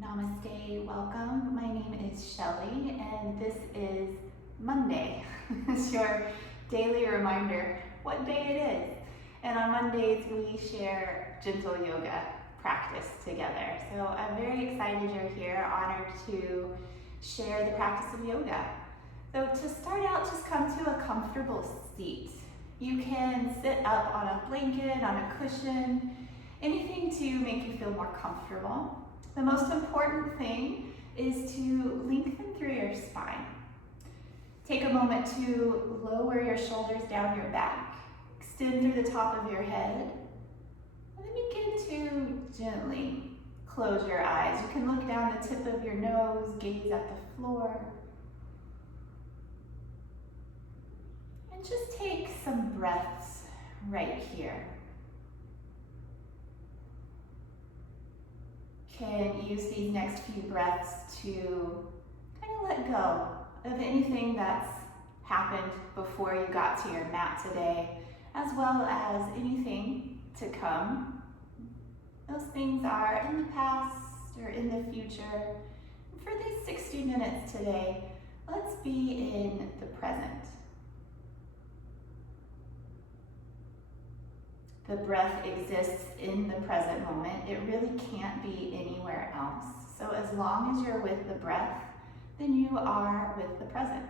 Namaste, welcome. My name is Shelley and this is Monday. It's your daily reminder what day it is. And on Mondays we share gentle yoga practice together. So I'm very excited you're here, honored to share the practice of yoga. So to start out, just come to a comfortable seat. You can sit up on a blanket, on a cushion, anything to make you feel more comfortable. The most important thing is to lengthen through your spine. Take a moment to lower your shoulders down your back, extend through the top of your head, and then begin to gently close your eyes. You can look down the tip of your nose, gaze at the floor, and just take some breaths right here. Can use these next few breaths to kind of let go of anything that's happened before you got to your mat today, as well as anything to come. Those things are in the past or in the future. And for these 60 minutes today, let's be in the present. The breath exists in the present moment. It really can't be anywhere else. So as long as you're with the breath, then you are with the present.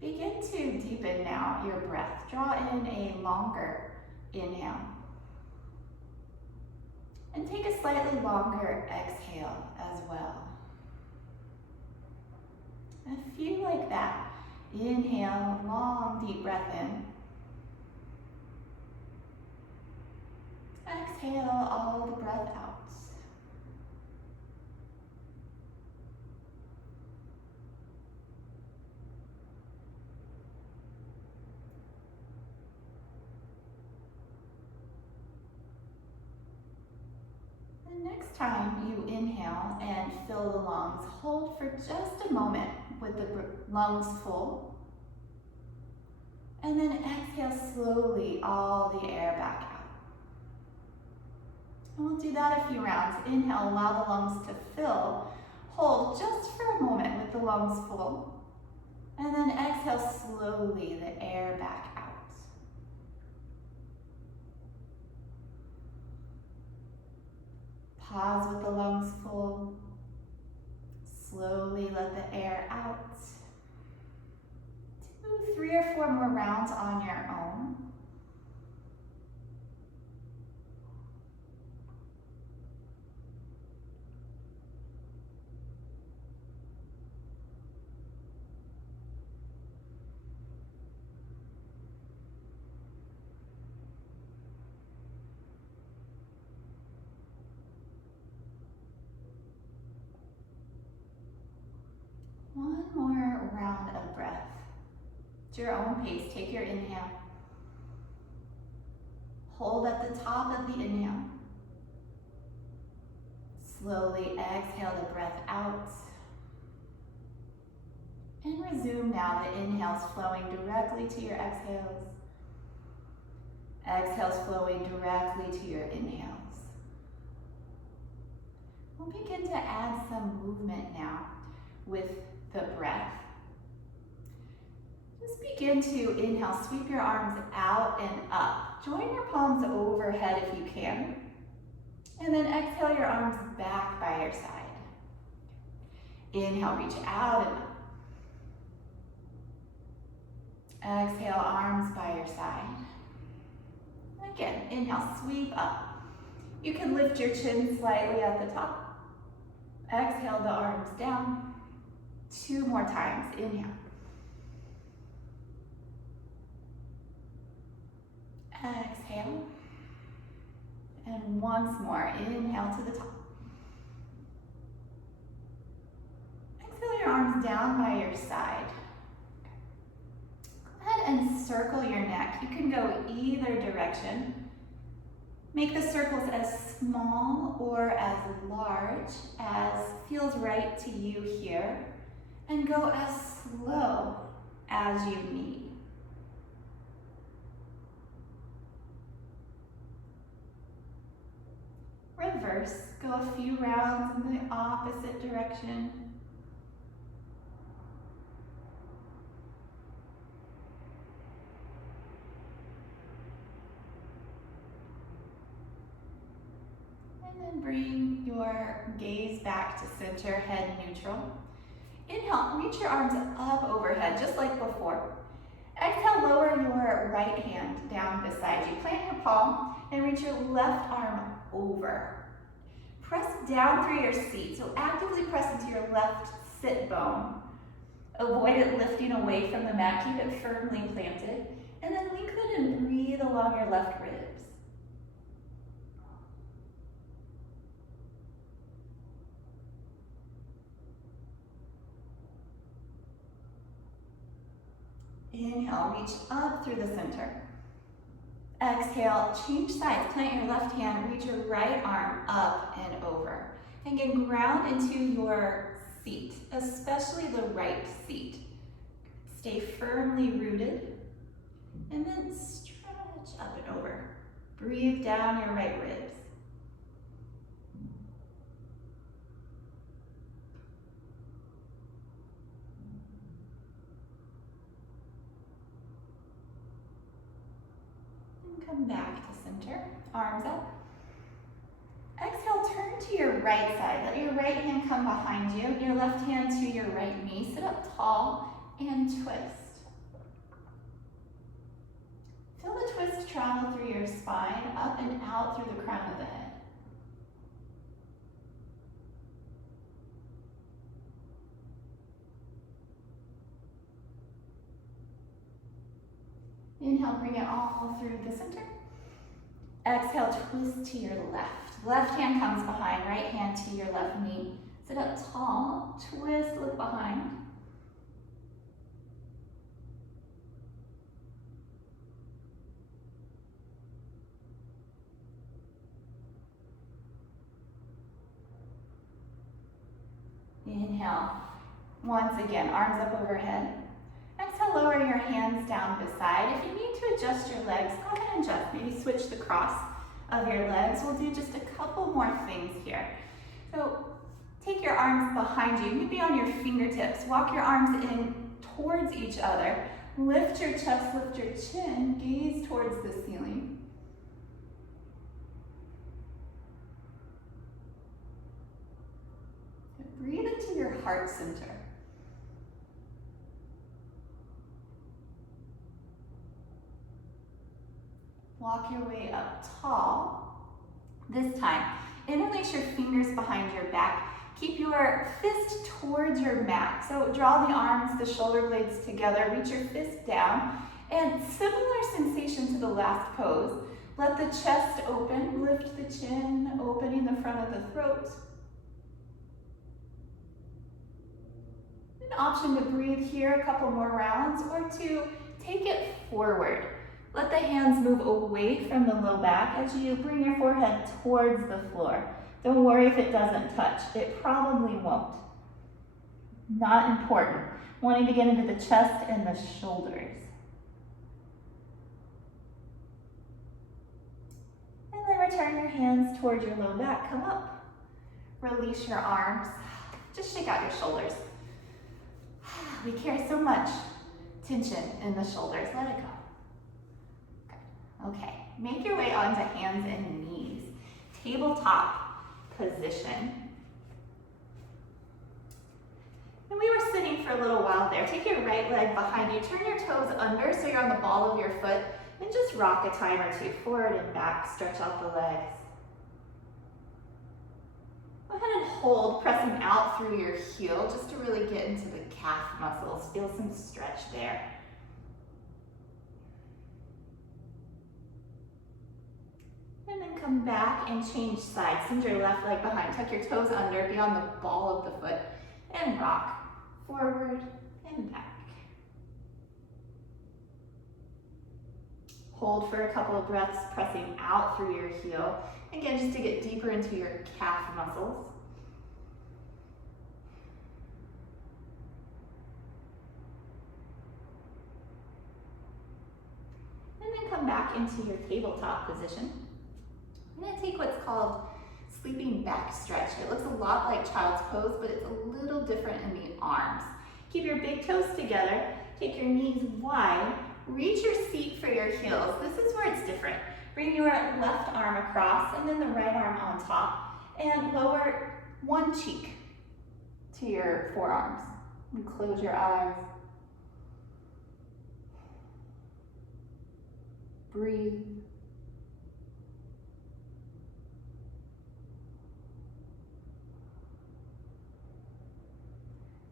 Begin to deepen now your breath. Draw in a longer inhale. And take a slightly longer exhale as well. A few like that. Inhale, long deep breath in. Exhale all the breath out. The next time you inhale and fill the lungs, hold for just a moment with the lungs full. And then exhale slowly all the air back out. And we'll do that a few rounds. Inhale, allow the lungs to fill. Hold just for a moment with the lungs full. And then exhale slowly the air back out. Pause with the lungs full. Slowly let the air out. 2, 3, or 4 more rounds on your own. One more round of breath. At your own pace, take your inhale. Hold at the top of the inhale. Slowly exhale the breath out. And resume now. The inhales flowing directly to your exhales. Exhales flowing directly to your inhales. We'll begin to add some movement now with the breath. Just begin to inhale, sweep your arms out and up. Join your palms overhead if you can. And then exhale your arms back by your side. Inhale, reach out and up. Exhale, arms by your side. Again, inhale, sweep up. You can lift your chin slightly at the top. Exhale the arms down. 2 more times, inhale. Exhale. And once more, inhale to the top. Exhale your arms down by your side. Go ahead and circle your neck. You can go either direction. Make the circles as small or as large as feels right to you here. And go as slow as you need. Reverse, go a few rounds in the opposite direction. And then bring your gaze back to center, head neutral. Inhale, reach your arms up overhead, just like before. Exhale, lower your right hand down beside you. Plant your palm and reach your left arm over. Press down through your seat, so actively press into your left sit bone. Avoid it lifting away from the mat, keep it firmly planted. And then lengthen and breathe along your left ribs. Inhale, reach up through the center. Exhale, change sides. Plant your left hand, reach your right arm up and over. And again, ground into your seat, especially the right seat. Stay firmly rooted. And then stretch up and over. Breathe down your right ribs. Come back to center, arms up. Exhale, turn to your right side. Let your right hand come behind you, your left hand to your right knee. Sit up tall and twist. Feel the twist travel through your spine, up and out through the crown of the head. Inhale, bring it all through the center. Exhale, twist to your left. Left hand comes behind, right hand to your left knee. Sit up tall, twist, look behind. Inhale. Once again, arms up overhead. Exhale, lower your hands down beside. If you need to adjust your legs, go ahead and adjust. Maybe switch the cross of your legs. We'll do just a couple more things here. So take your arms behind you, maybe on your fingertips. Walk your arms in towards each other. Lift your chest, lift your chin, gaze towards the ceiling. Breathe into your heart center. Walk your way up tall. This time, interlace your fingers behind your back. Keep your fist towards your mat. So draw the arms, the shoulder blades together. Reach your fist down. And similar sensation to the last pose. Let the chest open. Lift the chin, opening the front of the throat. An option to breathe here a couple more rounds, or to take it forward. Let the hands move away from the low back as you bring your forehead towards the floor. Don't worry if it doesn't touch. It probably won't. Not important. Wanting to get into the chest and the shoulders. And then return your hands towards your low back. Come up. Release your arms. Just shake out your shoulders. We carry so much tension in the shoulders. Let it go. Okay, make your way onto hands and knees. Tabletop position. And we were sitting for a little while there. Take your right leg behind you. Turn your toes under so you're on the ball of your foot. And just rock a time or two, forward and back. Stretch out the legs. Go ahead and hold, pressing out through your heel just to really get into the calf muscles. Feel some stretch there. And then come back and change sides. Send your left leg behind. Tuck your toes under, be on the ball of the foot, and rock forward and back. Hold for a couple of breaths, pressing out through your heel. Again, just to get deeper into your calf muscles. And then come back into your tabletop position. I'm going to take what's called sleeping back stretch. It looks a lot like child's pose, but it's a little different in the arms. Keep your big toes together, take your knees wide, reach your seat for your heels. This is where it's different. Bring your left arm across and then the right arm on top, and lower one cheek to your forearms. And close your eyes. Breathe.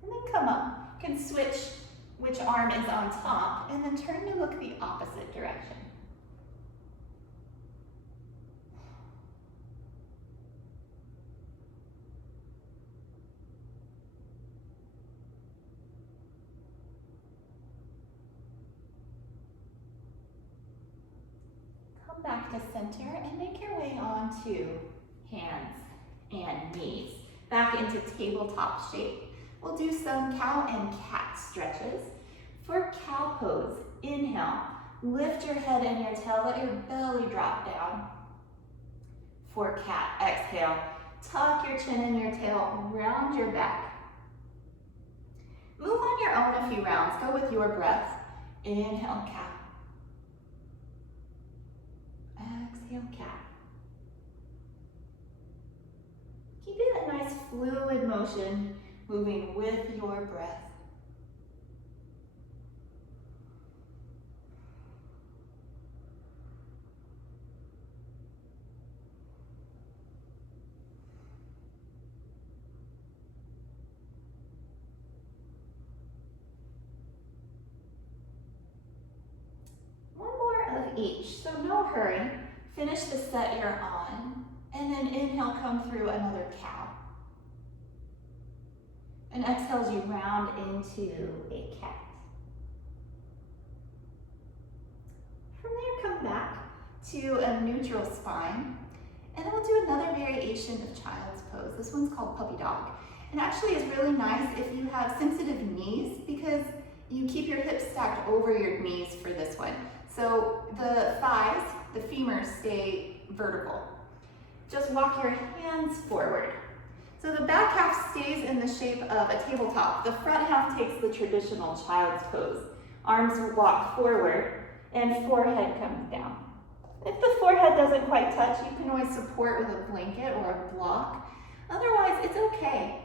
And then come up. You can switch which arm is on top and then turn to look the opposite direction. Come back to center and make your way onto hands and knees. Back into tabletop shape. We'll do some cow and cat stretches. For cow pose, inhale, lift your head and your tail, let your belly drop down. For cat, exhale, tuck your chin and your tail, round your back. Move on your own a few rounds, go with your breath. Inhale, cat. Exhale, cat. Keep it a nice fluid motion, moving with your breath. One more of each, so no hurry. Finish the set you're on, and then inhale, come through another cow. And exhale as you round into a cat. From there, come back to a neutral spine, and then we'll do another variation of child's pose. This one's called puppy dog. And actually is really nice if you have sensitive knees, because you keep your hips stacked over your knees for this one. So the thighs, the femurs, stay vertical. Just walk your hands forward. So the back half stays in the shape of a tabletop. The front half takes the traditional child's pose. Arms walk forward and forehead comes down. If the forehead doesn't quite touch, you can always support with a blanket or a block. Otherwise, it's okay.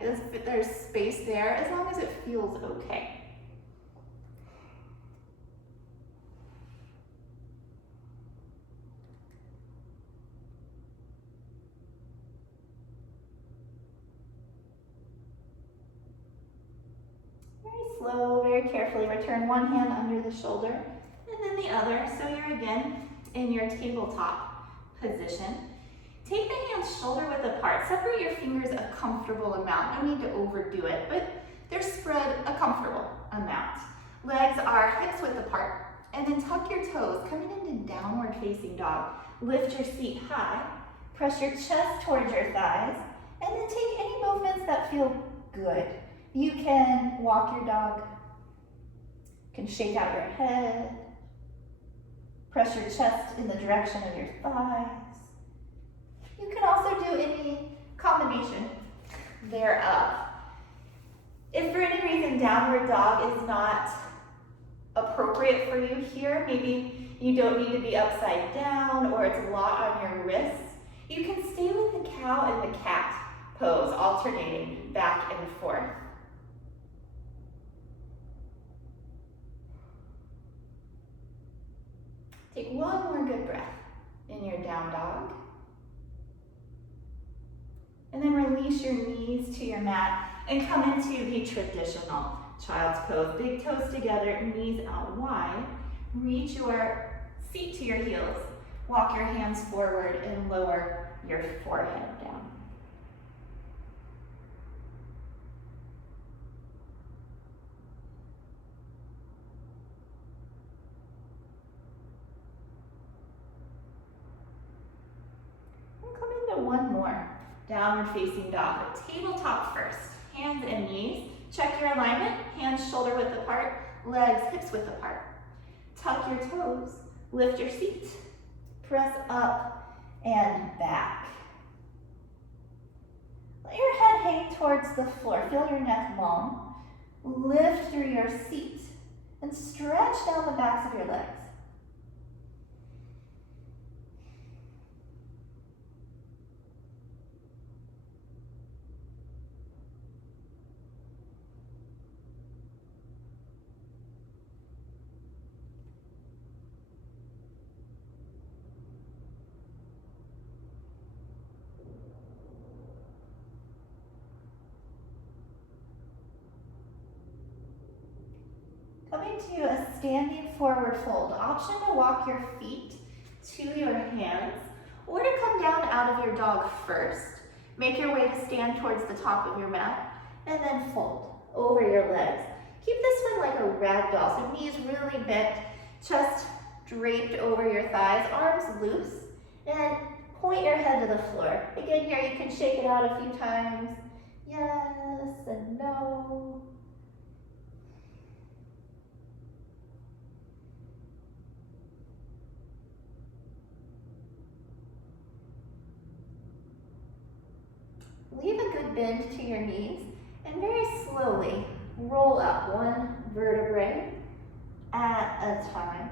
There's space there as long as it feels okay. Slow, very carefully, return one hand under the shoulder and then the other. So you're again in your tabletop position. Take the hands shoulder width apart. Separate your fingers a comfortable amount. No need to overdo it, but they're spread a comfortable amount. Legs are hips width apart. And then tuck your toes, coming into downward facing dog. Lift your seat high. Press your chest towards your thighs. And then take any movements that feel good. You can walk your dog, you can shake out your head, press your chest in the direction of your thighs. You can also do any combination thereof. If for any reason downward dog is not appropriate for you here, maybe you don't need to be upside down or it's a lot on your wrists, you can stay with the cow and the cat pose, alternating back and forth. Take one more good breath in your down dog. And then release your knees to your mat and come into the traditional child's pose. Big toes together, knees out wide. Reach your seat to your heels. Walk your hands forward and lower your forehead down. One more, downward facing dog. Tabletop first, hands and knees. Check your alignment, hands shoulder width apart, legs hips width apart. Tuck your toes, lift your seat, press up and back. towards the floor. Feel your neck long. Lift through your seat and stretch down the backs of your legs. Coming to a standing forward fold. Option to walk your feet to your hands or to come down out of your dog first. Make your way to stand towards the top of your mat and then fold over your legs. Keep this one like a rag doll. So knees really bent, chest draped over your thighs, arms loose, and point your head to the floor. Again, here you can shake it out a few times. Yes and no. Leave a good bend to your knees and very slowly roll up one vertebrae at a time.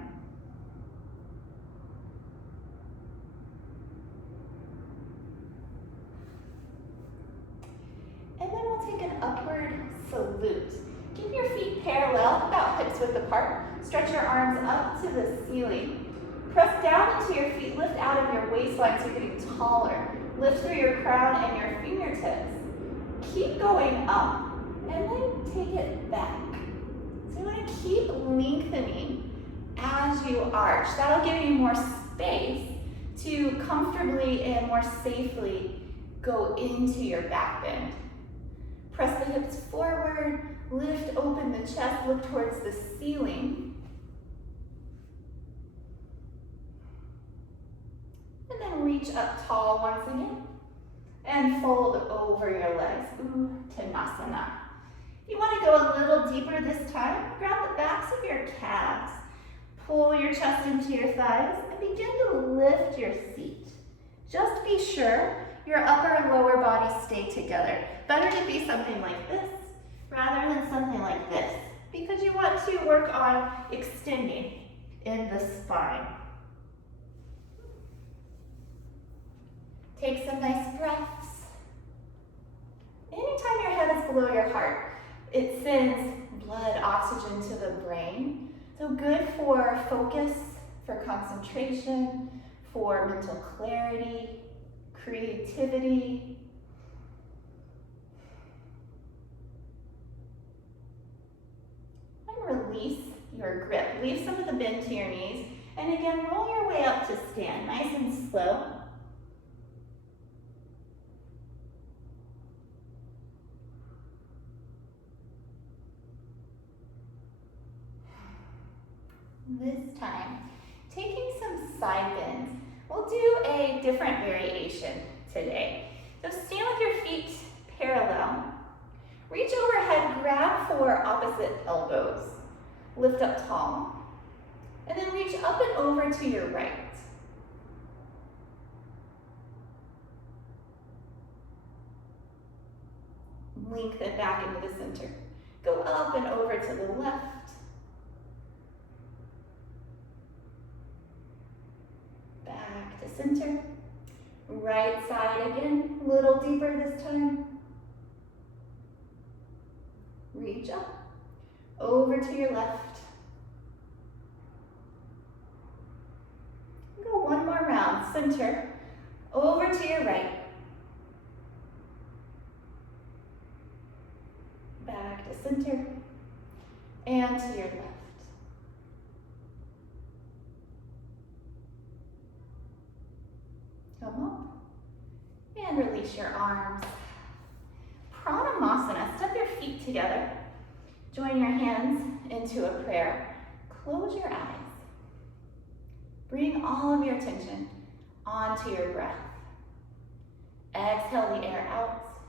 And then we'll take an upward salute. Keep your feet parallel, about hips width apart. Stretch your arms up to the ceiling. Press down into your feet, lift out of your waistline so you're getting taller. Lift through your crown and your fingertips. Keep going up and then take it back. So you want to keep lengthening as you arch. That'll give you more space to comfortably and more safely go into your back bend. Press the hips forward, lift open the chest, look towards the ceiling. And then reach up tall once again. And fold over your legs, Uttanasana. If you want to go a little deeper this time, grab the backs of your calves. Pull your chest into your thighs and begin to lift your seat. Just be sure your upper and lower bodies stay together. Better to be something like this rather than something like this, because you want to work on extending in the spine. Take some nice breaths. Anytime your head is below your heart, it sends blood, oxygen to the brain. So good for focus, for concentration, for mental clarity, creativity. And release your grip. Leave some of the bend to your knees. And again, roll your way up to stand, nice and slow. This time, taking some side bends, we'll do a different variation today. So stand with your feet parallel. Reach overhead, grab for opposite elbows. Lift up tall. And then reach up and over to your right. Lengthen back into the center. Go up and over to the left. Back to center. Right side again, a little deeper this time. Reach up, over to your left. Go one more round, center, over to your right. Back to center, and to your left. Come up, and release your arms. Pranamasana, step your feet together. Join your hands into a prayer. Close your eyes. Bring all of your attention onto your breath. Exhale the air out.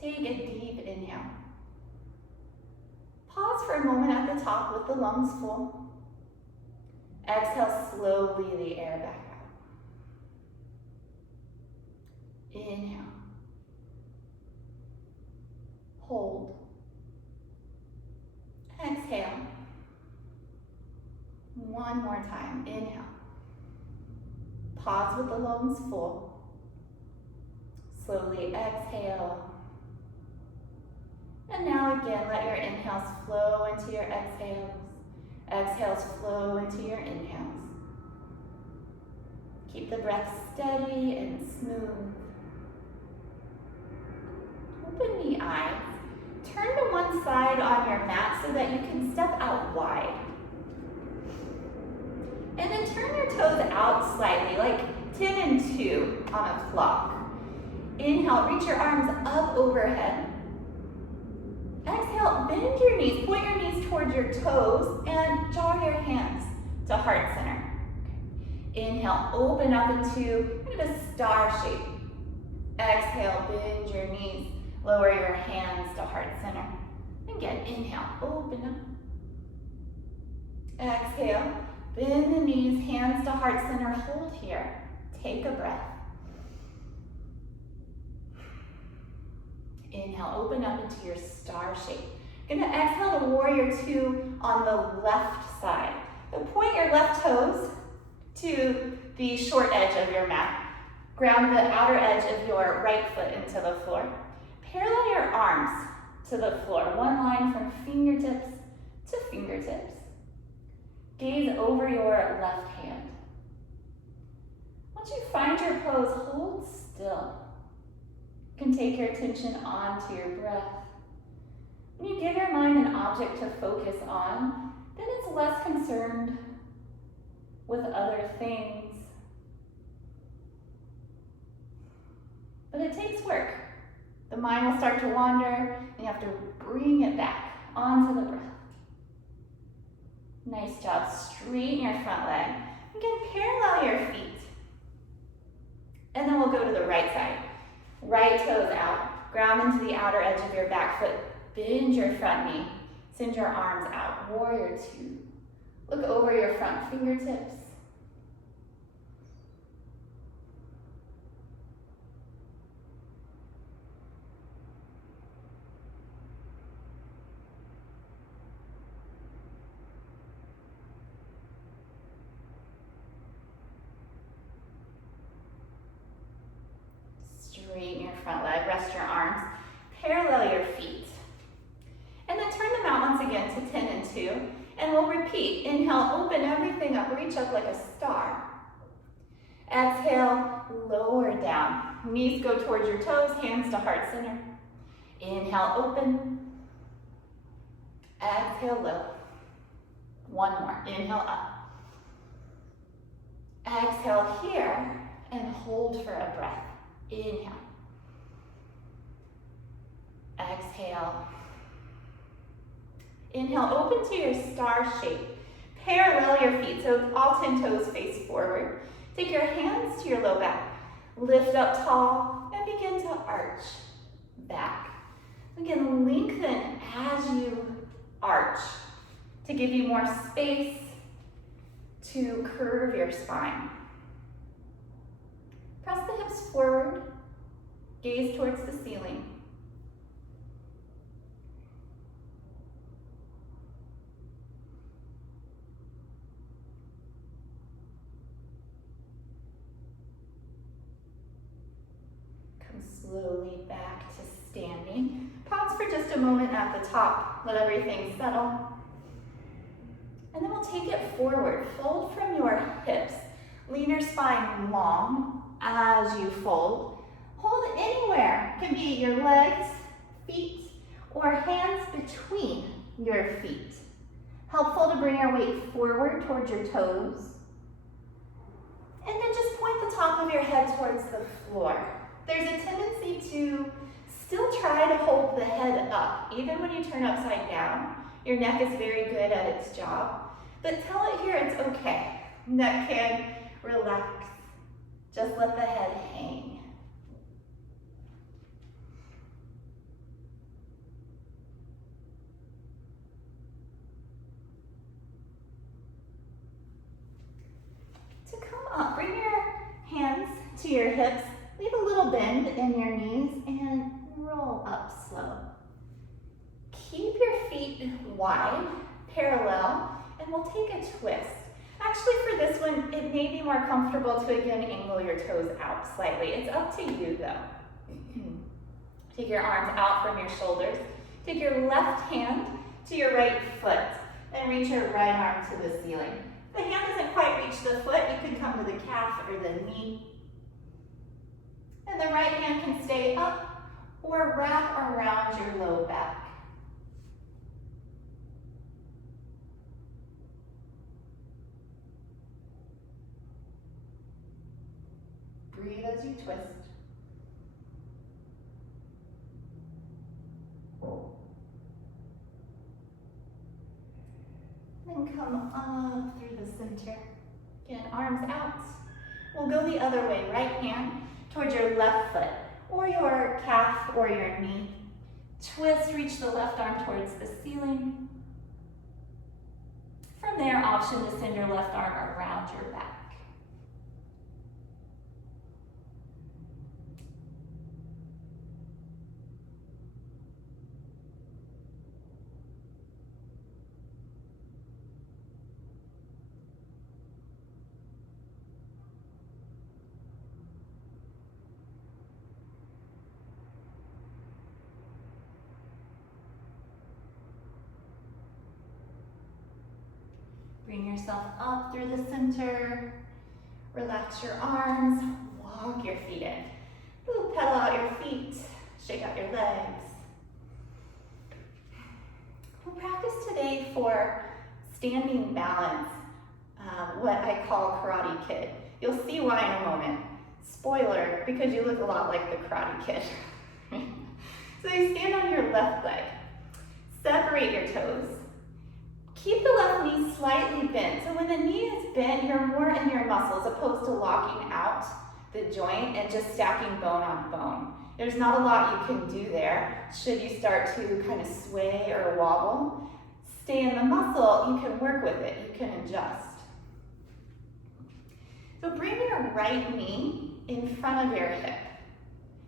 Take a deep inhale. Pause for a moment at the top with the lungs full. Exhale slowly the air back out. Inhale. hold. Exhale. One more time, inhale. Pause with the lungs full. Slowly exhale. And now again, let your inhales flow into your exhales. Exhales flow into your inhales. Keep the breath steady and smooth. Open the eyes. Turn to one side on your mat so that you can step out wide. And then turn your toes out slightly, like 10 and 2 on a clock. Inhale, reach your arms up overhead. Exhale, bend your knees, point your knees towards your toes, and draw your hands to heart center. Inhale, open up into kind of a star shape. Exhale, bend your knees, lower your hands to heart center. Again, inhale, open up. Exhale, bend the knees, hands to heart center, hold here. Take a breath. Inhale, open up into your star shape. You're gonna exhale to warrior 2 on the left side. So point your left toes to the short edge of your mat. Ground the outer edge of your right foot into the floor. Parallel your arms to the floor. One line from fingertips to fingertips. Gaze over your left hand. Once you find your pose, hold still. You can take your attention onto your breath. When you give your mind an object to focus on, then it's less concerned with other things. But it takes work. The mind will start to wander, and you have to bring it back onto the breath. Nice job. Straighten your front leg. Again, parallel your feet. And then we'll go to the right side. Right toes out. Ground into the outer edge of your back foot. Bend your front knee. Send your arms out. Warrior 2. Look over your front fingertips. Straighten your front leg, rest your arms, parallel your feet. And then turn them out once again to 10 and 2. And we'll repeat. Inhale, open everything up, reach up like a star. Exhale, lower down. Knees go towards your toes, hands to heart center. Inhale, open. Exhale, low. One more. Inhale, up. Exhale here, and hold for a breath. Inhale. Exhale. Inhale, open to your star shape. Parallel your feet, so all 10 toes face forward. Take your hands to your low back. Lift up tall and begin to arch back. Again, lengthen as you arch to give you more space to curve your spine. Press the hips forward, gaze towards the ceiling. Come slowly back to standing. Pause for just a moment at the top. Let everything settle. And then we'll take it forward. Fold from your hips. Lean your spine long as you fold. Hold anywhere. It can be your legs, feet, or hands between your feet. Helpful to bring your weight forward towards your toes. And then just point the top of your head towards the floor. There's a tendency to still try to hold the head up, even when you turn upside down. Your neck is very good at its job. But tell it here it's okay. Neck can relax. Just let the head hang. To come up, bring your hands to your hips. Leave a little bend in your knees and roll up slow. wide, parallel, and we'll take a twist. Actually, for this one, it may be more comfortable to again angle your toes out slightly. It's up to you though. Take your arms out from your shoulders. Take your left hand to your right foot and reach your right arm to the ceiling. If the hand doesn't quite reach the foot, you can come to the calf or the knee. And the right hand can stay up or wrap around your low back. Breathe as you twist. Then come up through the center. Again, arms out. We'll go the other way. Right hand towards your left foot or your calf or your knee. Twist, reach the left arm towards the ceiling. From there, option to send your left arm around your back. Bring yourself up through the center. Relax your arms. Walk your feet in. Ooh, pedal out your feet. Shake out your legs. We'll practice today for standing balance, what I call Karate Kid. You'll see why in a moment. Spoiler, because you look a lot like the Karate Kid. So you stand on your left leg. Separate your toes. Keep the left knee slightly bent. So when the knee is bent, you're more in your muscle as opposed to locking out the joint and just stacking bone on bone. There's not a lot you can do there. Should you start to kind of sway or wobble, stay in the muscle, you can work with it, you can adjust. So bring your right knee in front of your hip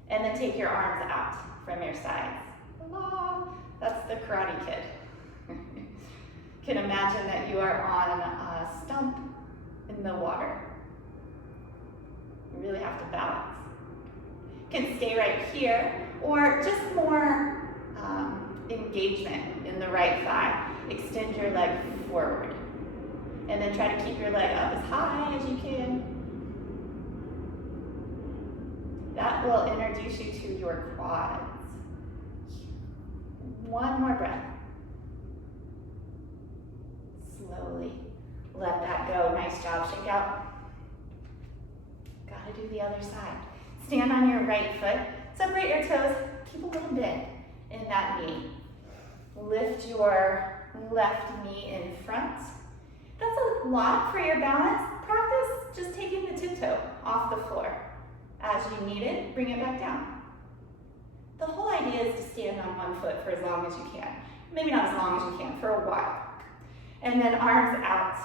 and then take your arms out from your sides. Ta-da! That's the Karate Kid. You can imagine that you are on a stump in the water. You really have to balance. You can stay right here, or just more engagement in the right thigh. Extend your leg forward. And then try to keep your leg up as high as you can. That will introduce you to your quads. One more breath. Slowly let that go. Nice job. Shake out. Gotta do the other side. Stand on your right foot. Separate your toes. Keep a little bend in that knee. Lift your left knee in front. That's a lot for your balance. Practice just taking the tiptoe off the floor. As you need it, bring it back down. The whole idea is to stand on one foot for as long as you can. Maybe not as long as you can, for a while. And then arms out.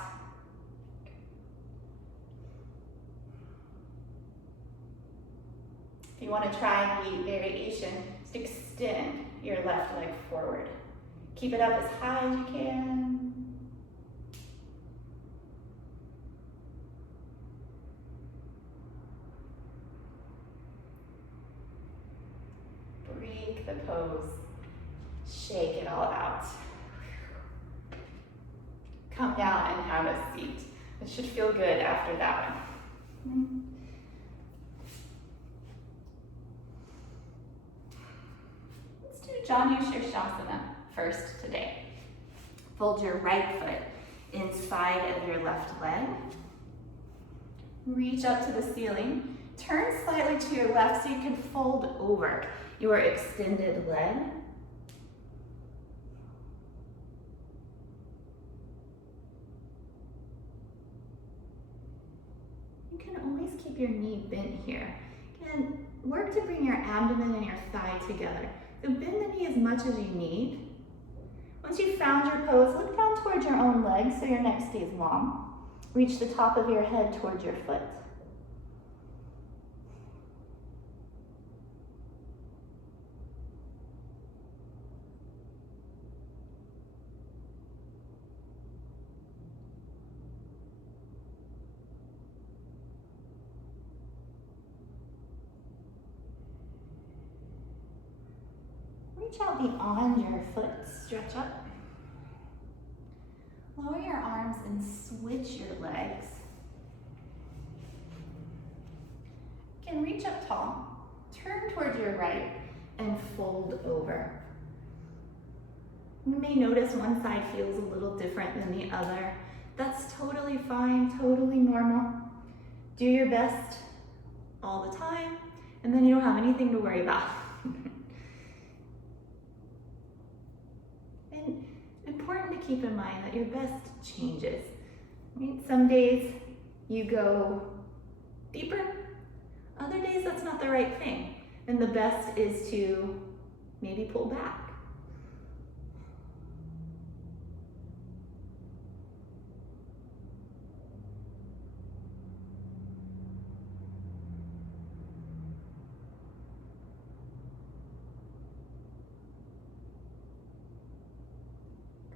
If you want to try the variation, just extend your left leg forward. Keep it up as high as you can. Break the pose. Shake it all out. Come down and have a seat. It should feel good after that one. Let's do Janu Shirshasana first today. Fold your right foot inside of your left leg. Reach up to the ceiling. Turn slightly to your left so you can fold over your extended leg. You can always keep your knee bent here. And work to bring your abdomen and your thigh together. So bend the knee as much as you need. Once you've found your pose, look down towards your own leg so your neck stays long. Reach the top of your head towards your foot. Reach out beyond your foot, stretch up. Lower your arms and switch your legs. You can reach up tall, turn towards your right, and fold over. You may notice one side feels a little different than the other. That's totally fine, totally normal. Do your best all the time, and then you don't have anything to worry about. And important to keep in mind that your best changes. Right? Some days you go deeper, other days that's not the right thing. And the best is to maybe pull back.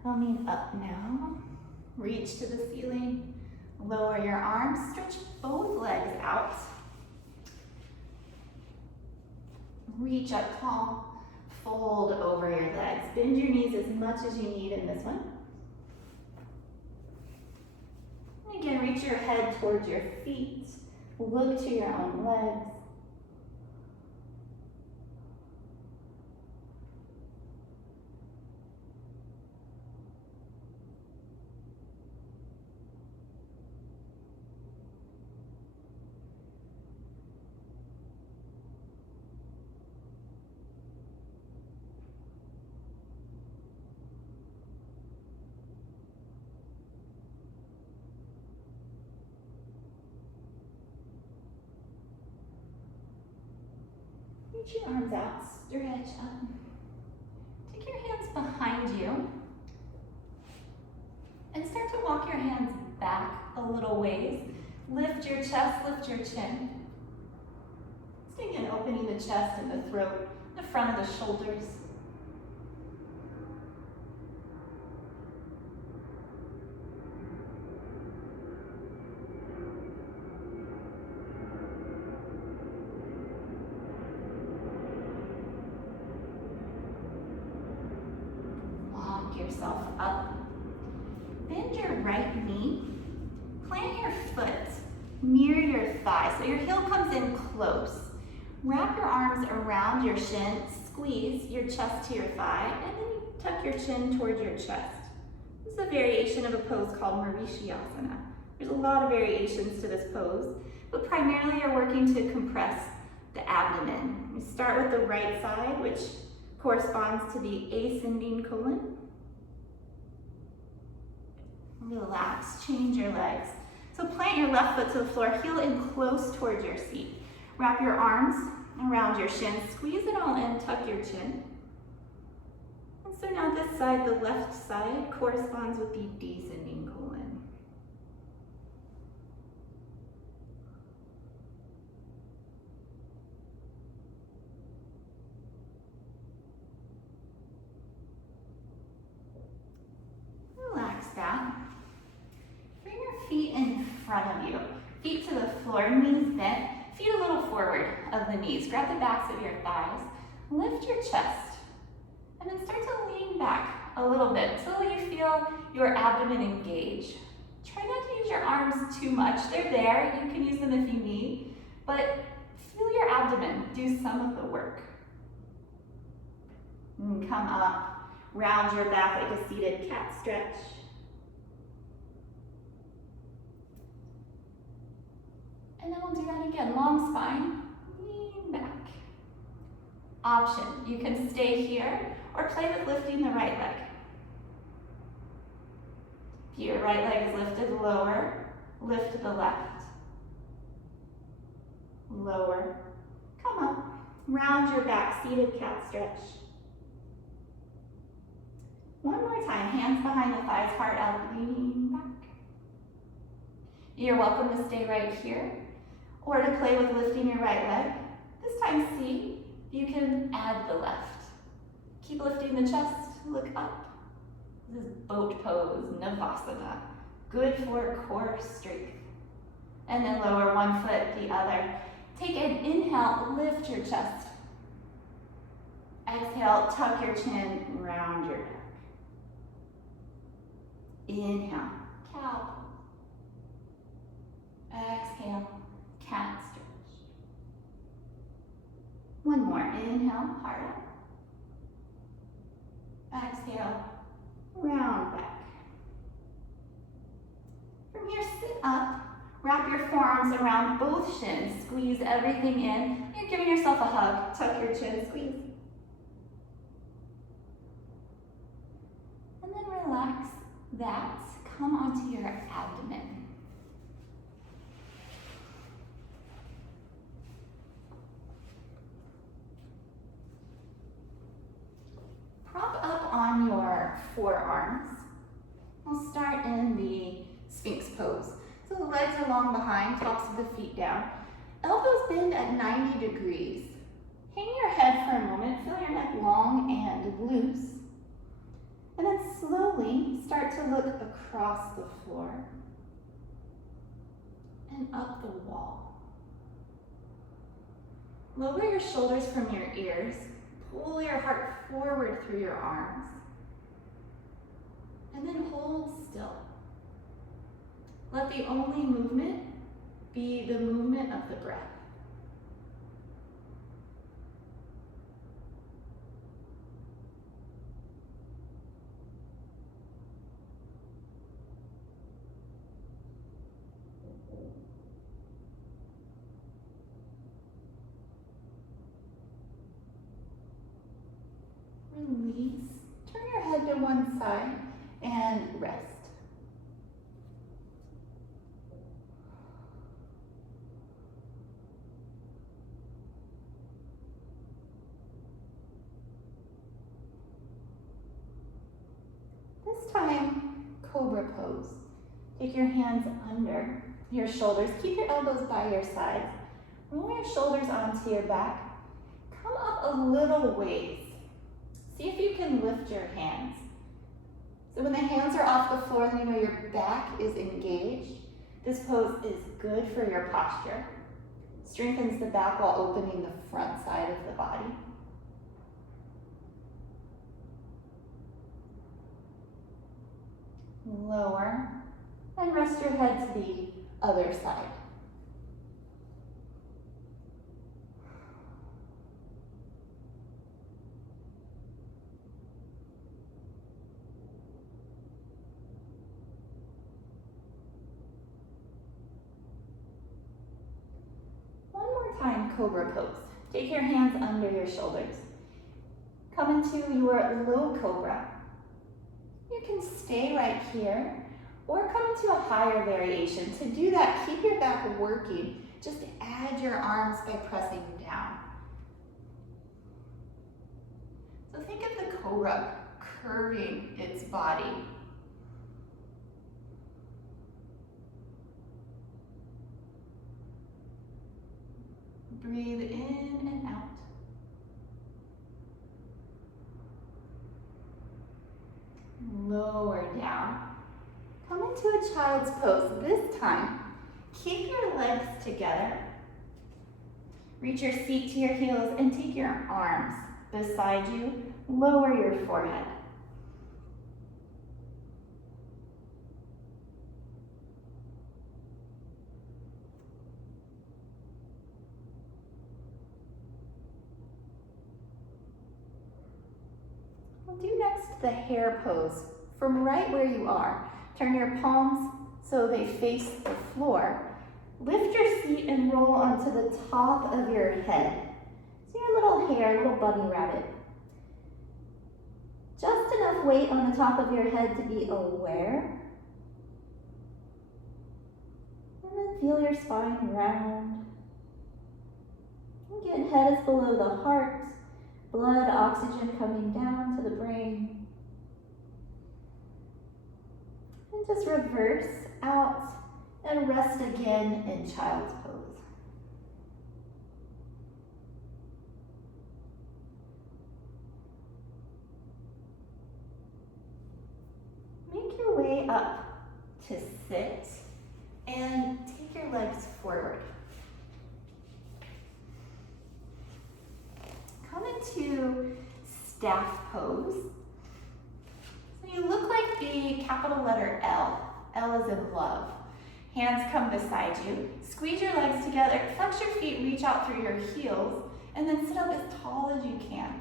Coming up now, reach to the ceiling, lower your arms, stretch both legs out. Reach up tall, fold over your legs. Bend your knees as much as you need in this one. And again, reach your head towards your feet. Look to your own legs. Reach your arms out, stretch up. Take your hands behind you and start to walk your hands back a little ways. Lift your chest, lift your chin. Just again, opening the chest and the throat, the front of the shoulders. Yourself up. Bend your right knee. Plant your foot near your thigh so your heel comes in close. Wrap your arms around your shin, squeeze your chest to your thigh, and then you tuck your chin towards your chest. This is a variation of a pose called Mauritiusasana. There's a lot of variations to this pose, but primarily you're working to compress the abdomen. We start with the right side, which corresponds to the ascending colon. Relax, change your legs. So plant your left foot to the floor, heel in close towards your seat. Wrap your arms around your shin, squeeze it all in, tuck your chin. And so now this side, the left side, corresponds with the descending colon. Relax that. Feet in front of you. Feet to the floor, knees bent, feet a little forward of the knees. Grab the backs of your thighs, lift your chest, and then start to lean back a little bit until you feel your abdomen engage. Try not to use your arms too much. They're there, you can use them if you need, but feel your abdomen do some of the work. And come up, round your back like a seated cat stretch. And then we'll do that again. Long spine, lean back. Option, you can stay here or play with lifting the right leg. If your right leg is lifted, lower, lift the left. Lower, come up, round your back, seated cat stretch. One more time, hands behind the thighs, heart out, leaning back. You're welcome to stay right here or to play with lifting your right leg. This time, see, you can add the left. Keep lifting the chest, look up. This is boat pose, Navasana. Good for core strength. And then lower one foot, the other. Take an inhale, lift your chest. Exhale, tuck your chin, round your neck. Inhale, cow pose. Exhale, cat stretch. One more, inhale, heart up. Exhale, round back. From here, sit up. Wrap your forearms around both shins. Squeeze everything in. You're giving yourself a hug. Tuck your chin, squeeze. And then relax that. Come onto your abdomen. Prop up on your forearms. We'll start in the Sphinx pose. So the legs are long behind, tops of the feet down. Elbows bend at 90 degrees. Hang your head for a moment, feel your neck long and loose. And then slowly start to look across the floor and up the wall. Lower your shoulders from your ears. Pull your heart forward through your arms. And then hold still. Let the only movement be the movement of the breath. Release. Turn your head to one side and rest. This time, cobra pose. Take your hands under your shoulders. Keep your elbows by your sides. Roll your shoulders onto your back. Come up a little ways. See if you can lift your hands. So when the hands are off the floor, then you know your back is engaged. This pose is good for your posture. Strengthens the back while opening the front side of the body. Lower, and rest your head to the other side. One more time, cobra pose. Take your hands under your shoulders. Come into your low cobra. You can stay right here or come into a higher variation. To do that, keep your back working. Just add your arms by pressing down. So think of the cobra curving its body. Breathe in and out. Lower down. Come into a child's pose. This time, keep your legs together. Reach your seat to your heels and take your arms beside you. Lower your forehead. We'll do next the hare pose. From right where you are, turn your palms so they face the floor. Lift your seat and roll onto the top of your head. So you're a little hare, little bunny rabbit. Just enough weight on the top of your head to be aware. And then feel your spine round. Again, head is below the heart. Blood, oxygen coming down to the brain. And just reverse out and rest again in child's pose. Make your way up to sit and take your legs forward. Come into staff pose. So you look like the capital letter L. L is in love. Hands come beside you. Squeeze your legs together, flex your feet, reach out through your heels, and then sit up as tall as you can.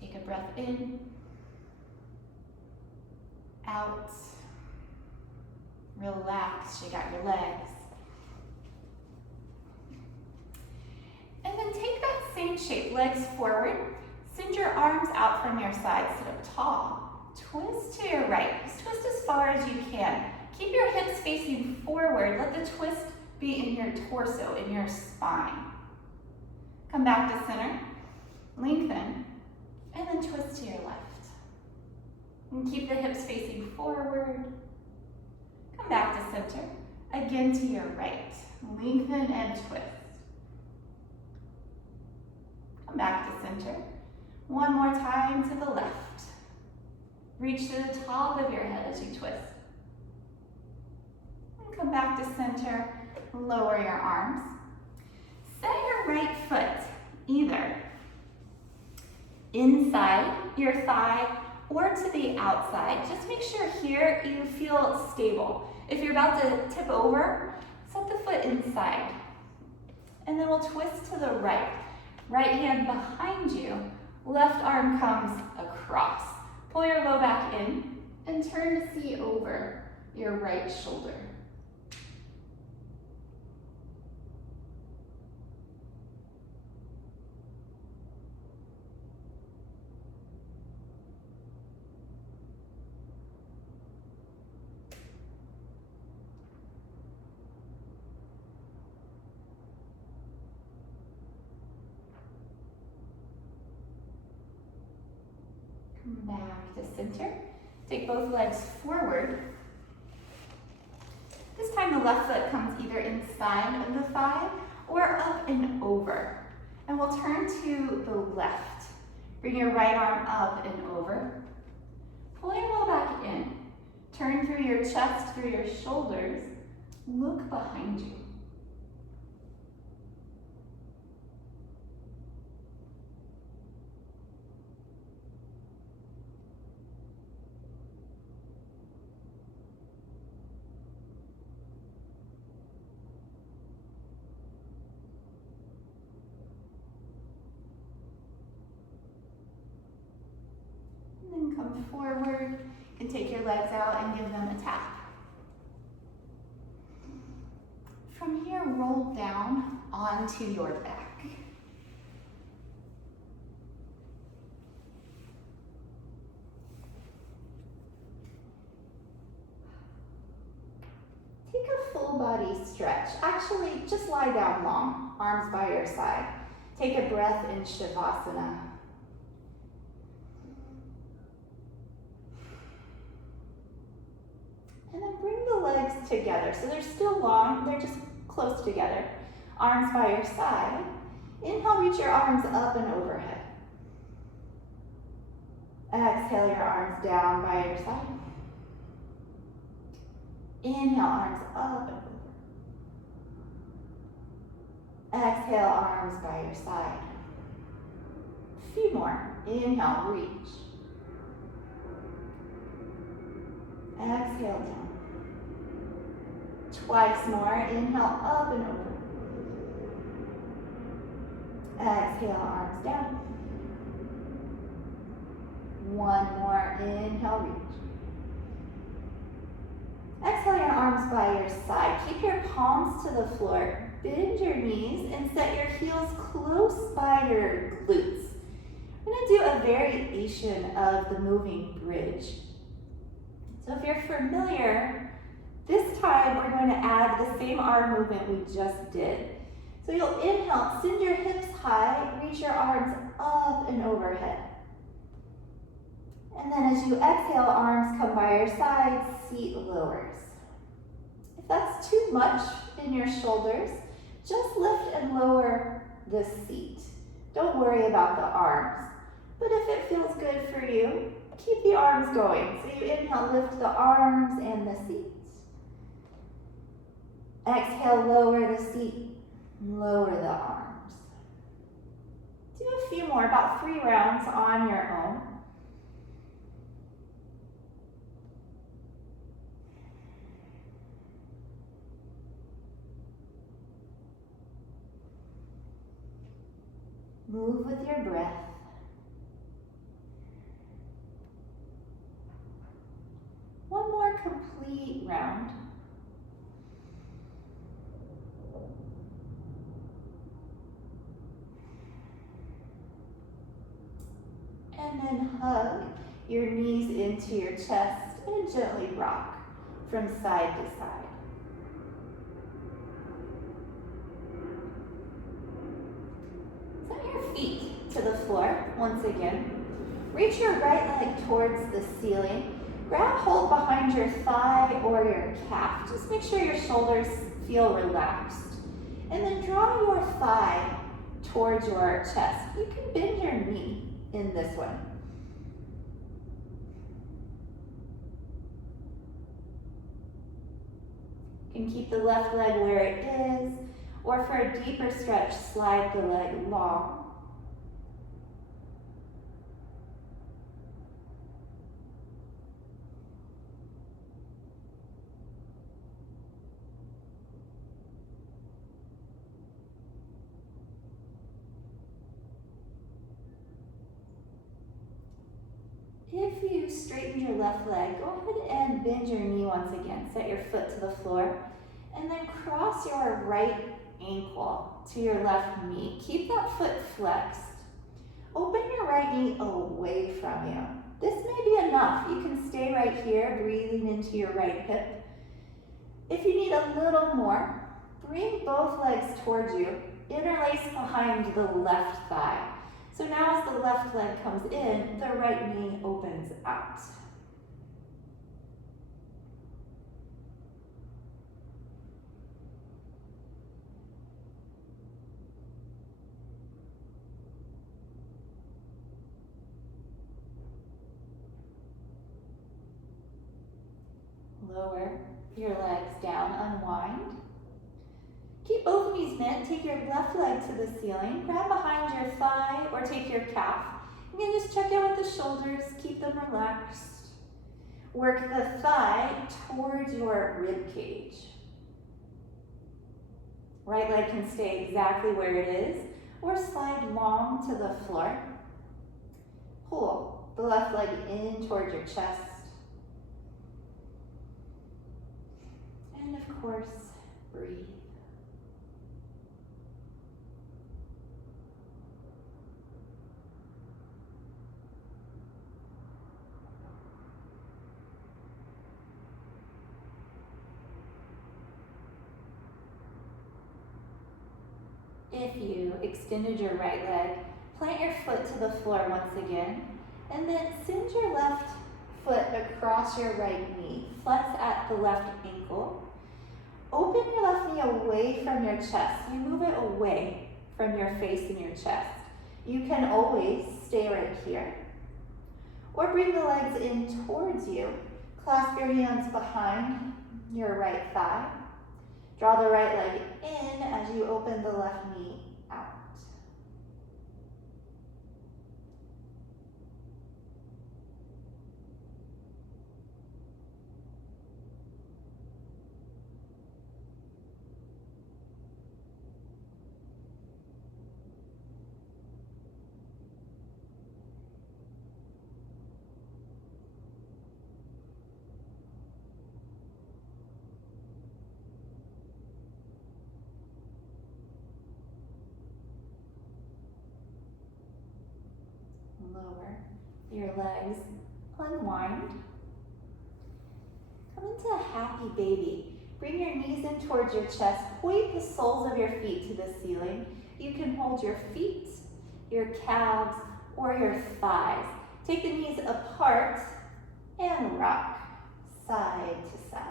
Take a breath in, out, relax, shake out your legs. And then take that same shape, legs forward, send your arms out from your sides, sit up tall, twist to your right, just twist as far as you can. Keep your hips facing forward, let the twist be in your torso, in your spine. Come back to center, lengthen, and then twist to your left. And keep the hips facing forward. Come back to center. Again to your right. Lengthen and twist. Come back to center. One more time to the left. Reach to the top of your head as you twist. And come back to center. Lower your arms. Set your right foot either inside your thigh or to the outside. Just make sure here you feel stable. If you're about to tip over, set the foot inside. And then we'll twist to the right. Right hand behind you, left arm comes across. Pull your low back in and turn to see over your right shoulder. Back to center. Take both legs forward. This time the left foot comes either inside of the thigh or up and over. And we'll turn to the left. Bring your right arm up and over. Pull your low back in. Turn through your chest, through your shoulders. Look behind you. Come forward and take your legs out and give them a tap. From here, roll down onto your back. Take a full body stretch. Actually, just lie down long, arms by your side. Take a breath in Shavasana. And then bring the legs together. So they're still long, they're just close together. Arms by your side. Inhale, reach your arms up and overhead. Exhale, your arms down by your side. Inhale, arms up and over. Exhale, arms by your side. A few more. Inhale, reach. Exhale down. Twice more. Inhale, up and over. Exhale, arms down. One more. Inhale, reach. Exhale, your arms by your side. Keep your palms to the floor. Bend your knees and set your heels close by your glutes. We're going to do a variation of the moving bridge. So if you're familiar, this time we're going to add the same arm movement we just did. So you'll inhale, send your hips high, reach your arms up and overhead. And then as you exhale, arms come by your sides, seat lowers. If that's too much in your shoulders, just lift and lower the seat. Don't worry about the arms. But if it feels good for you, keep the arms going. So you inhale, lift the arms and the seat. Exhale, lower the seat, lower the arms. Do a few more, about 3 rounds on your own. Move with your breath. One more complete round. And then hug your knees into your chest and gently rock from side to side. Send your feet to the floor once again. Reach your right leg towards the ceiling. Grab hold behind your thigh or your calf. Just make sure your shoulders feel relaxed. And then draw your thigh towards your chest. You can bend your knee in this one. You can keep the left leg where it is, or for a deeper stretch, slide the leg long. If you straighten your left leg, go ahead and bend your knee once again. Set your foot to the floor, and then cross your right ankle to your left knee. Keep that foot flexed. Open your right knee away from you. This may be enough. You can stay right here, breathing into your right hip. If you need a little more, bring both legs towards you. Interlace behind the left thigh. So now as the left leg comes in, the right knee opens out. Lower your legs down, unwind. Keep both knees bent, take your left leg to the ceiling, grab behind your thigh or take your calf. Again, just check in with the shoulders, keep them relaxed. Work the thigh towards your rib cage. Right leg can stay exactly where it is or slide long to the floor. Pull the left leg in towards your chest. And of course, breathe. If you extended your right leg, plant your foot to the floor once again, and then send your left foot across your right knee. Flex at the left ankle. Open your left knee away from your chest. You move it away from your face and your chest. You can always stay right here. Or bring the legs in towards you. Clasp your hands behind your right thigh. Draw the right leg in as you open the left knee out. Lower your legs, unwind. Come into a happy baby. Bring your knees in towards your chest. Point the soles of your feet to the ceiling. You can hold your feet, your calves, or your thighs. Take the knees apart and rock side to side.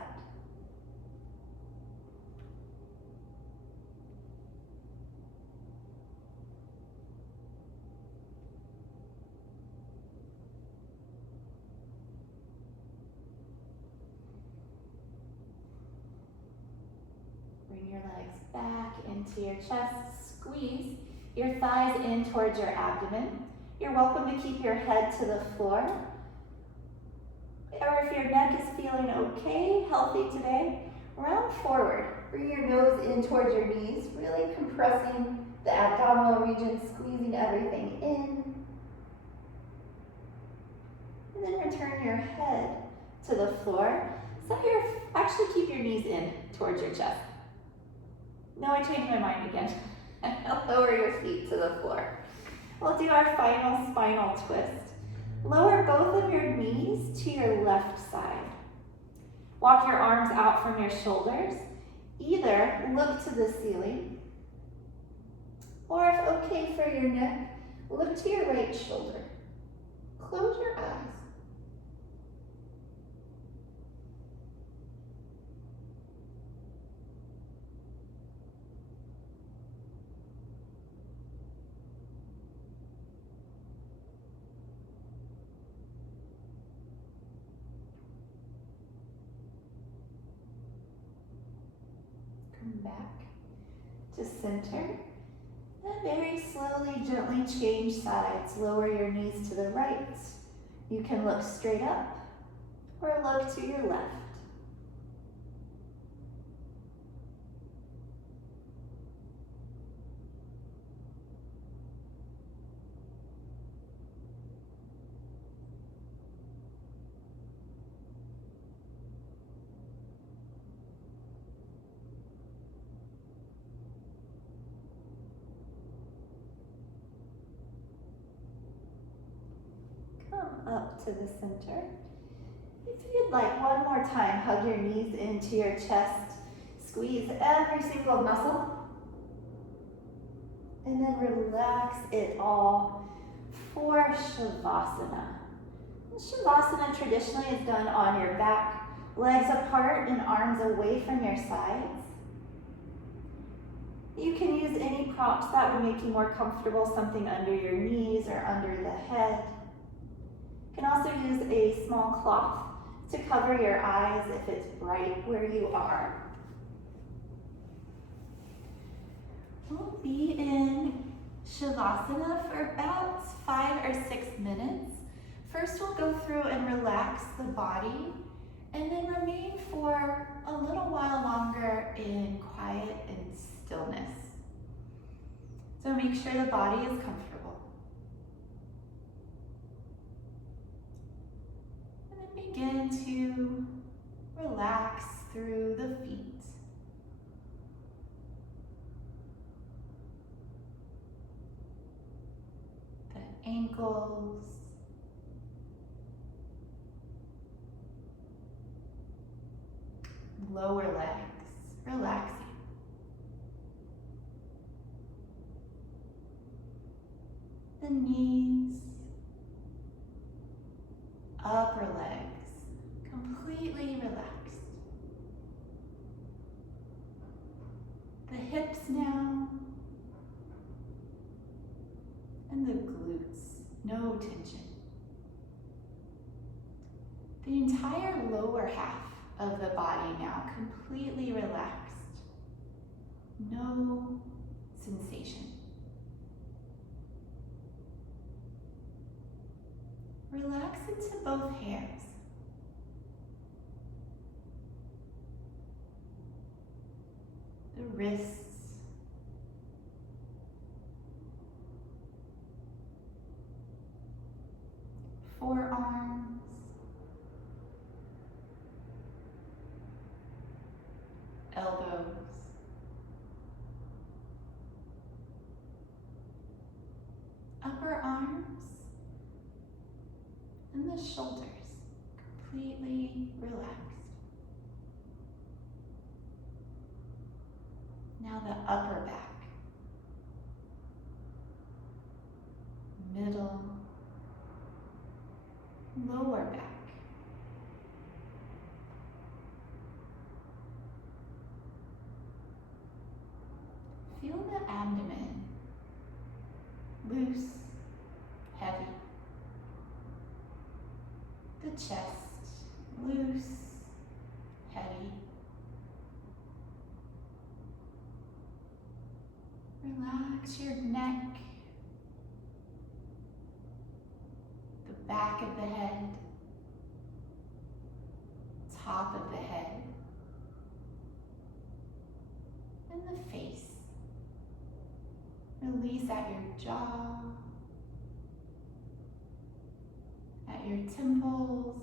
Bring your legs back into your chest. Squeeze your thighs in towards your abdomen. You're welcome to keep your head to the floor. Or if your neck is feeling okay, healthy today, round forward. Bring your nose in towards your knees, really compressing the abdominal region, squeezing everything in. And then return your head to the floor. Actually keep your knees in towards your chest. No, I changed my mind again. Lower your feet to the floor. We'll do our final spinal twist. Lower both of your knees to your left side. Walk your arms out from your shoulders. Either look to the ceiling, or if okay for your neck, look to your right shoulder. Close your eyes. Back to center, and very slowly, gently change sides. Lower your knees to the right. You can look straight up or look to your left. Up to the center. If you'd like, one more time, hug your knees into your chest. Squeeze every single muscle. And then relax it all for Shavasana. Shavasana traditionally is done on your back, legs apart and arms away from your sides. You can use any props that would make you more comfortable, something under your knees or under the head. You can also use a small cloth to cover your eyes if it's bright where you are. We'll be in Shavasana for about 5 or 6 minutes. First, we'll go through and relax the body, and then remain for a little while longer in quiet and stillness. So make sure the body is comfortable. Begin to relax through the feet. The ankles. Lower legs, relaxing. The knees. Upper legs, completely relaxed. The hips now, and the glutes, no tension. The entire lower half of the body now, completely relaxed, no sensation. Relax into both hands. The wrists. Forearms. Elbows. Upper arms. And the shoulders, completely relaxed. Now the upper back, middle, lower back. Feel the abdomen, loose, heavy. The chest, loose, heavy. Relax your neck, the back of the head, top of the head, and the face. Release at your jaw, at your temples,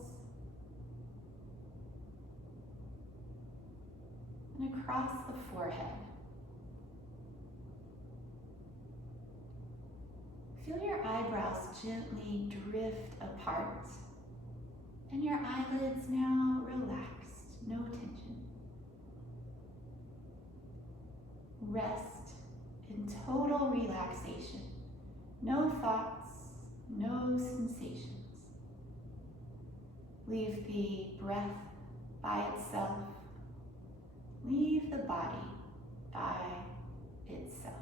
and across the forehead. Feel your eyebrows gently drift apart, and your eyelids now relaxed, no tension. Rest in total relaxation. No thoughts, no sensations. Leave the breath by itself. Leave the body by itself.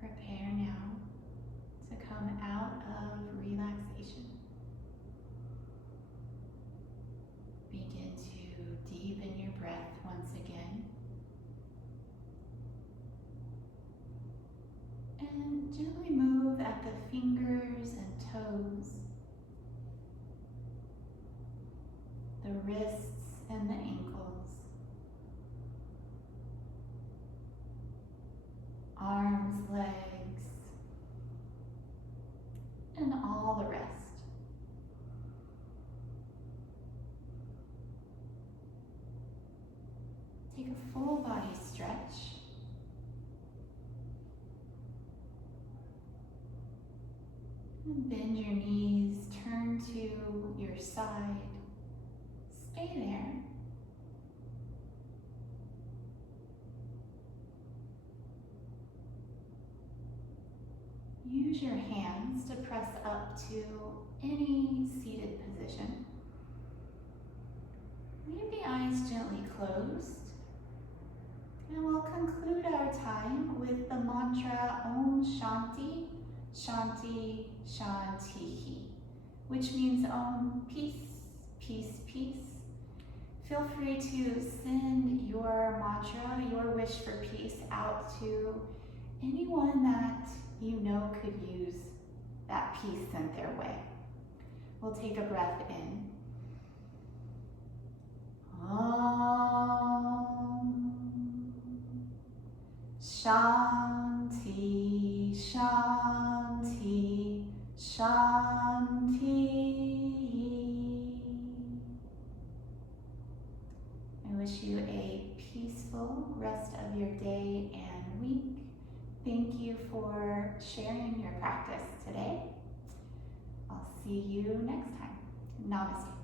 Prepare now to come out of relaxation. Begin to deepen your breath once again. And gently move at the fingers and toes, the wrists and the ankles, arms, legs, and all the rest. Take a full body stretch. And bend your knees, turn to your side. Stay there. use your hands to press up to any seated position. Leave the eyes gently closed. And we'll conclude our time with the mantra Om Shanti, Shanti, Shantihi, which means Om, peace, peace, peace. Feel free to send your mantra, your wish for peace, out to anyone that you know could use that peace sent their way. We'll take a breath in. Om Shanti, Shanti, Shanti. I wish you a peaceful rest of your day and week. Thank you for sharing your practice today. I'll see you next time. Namaste.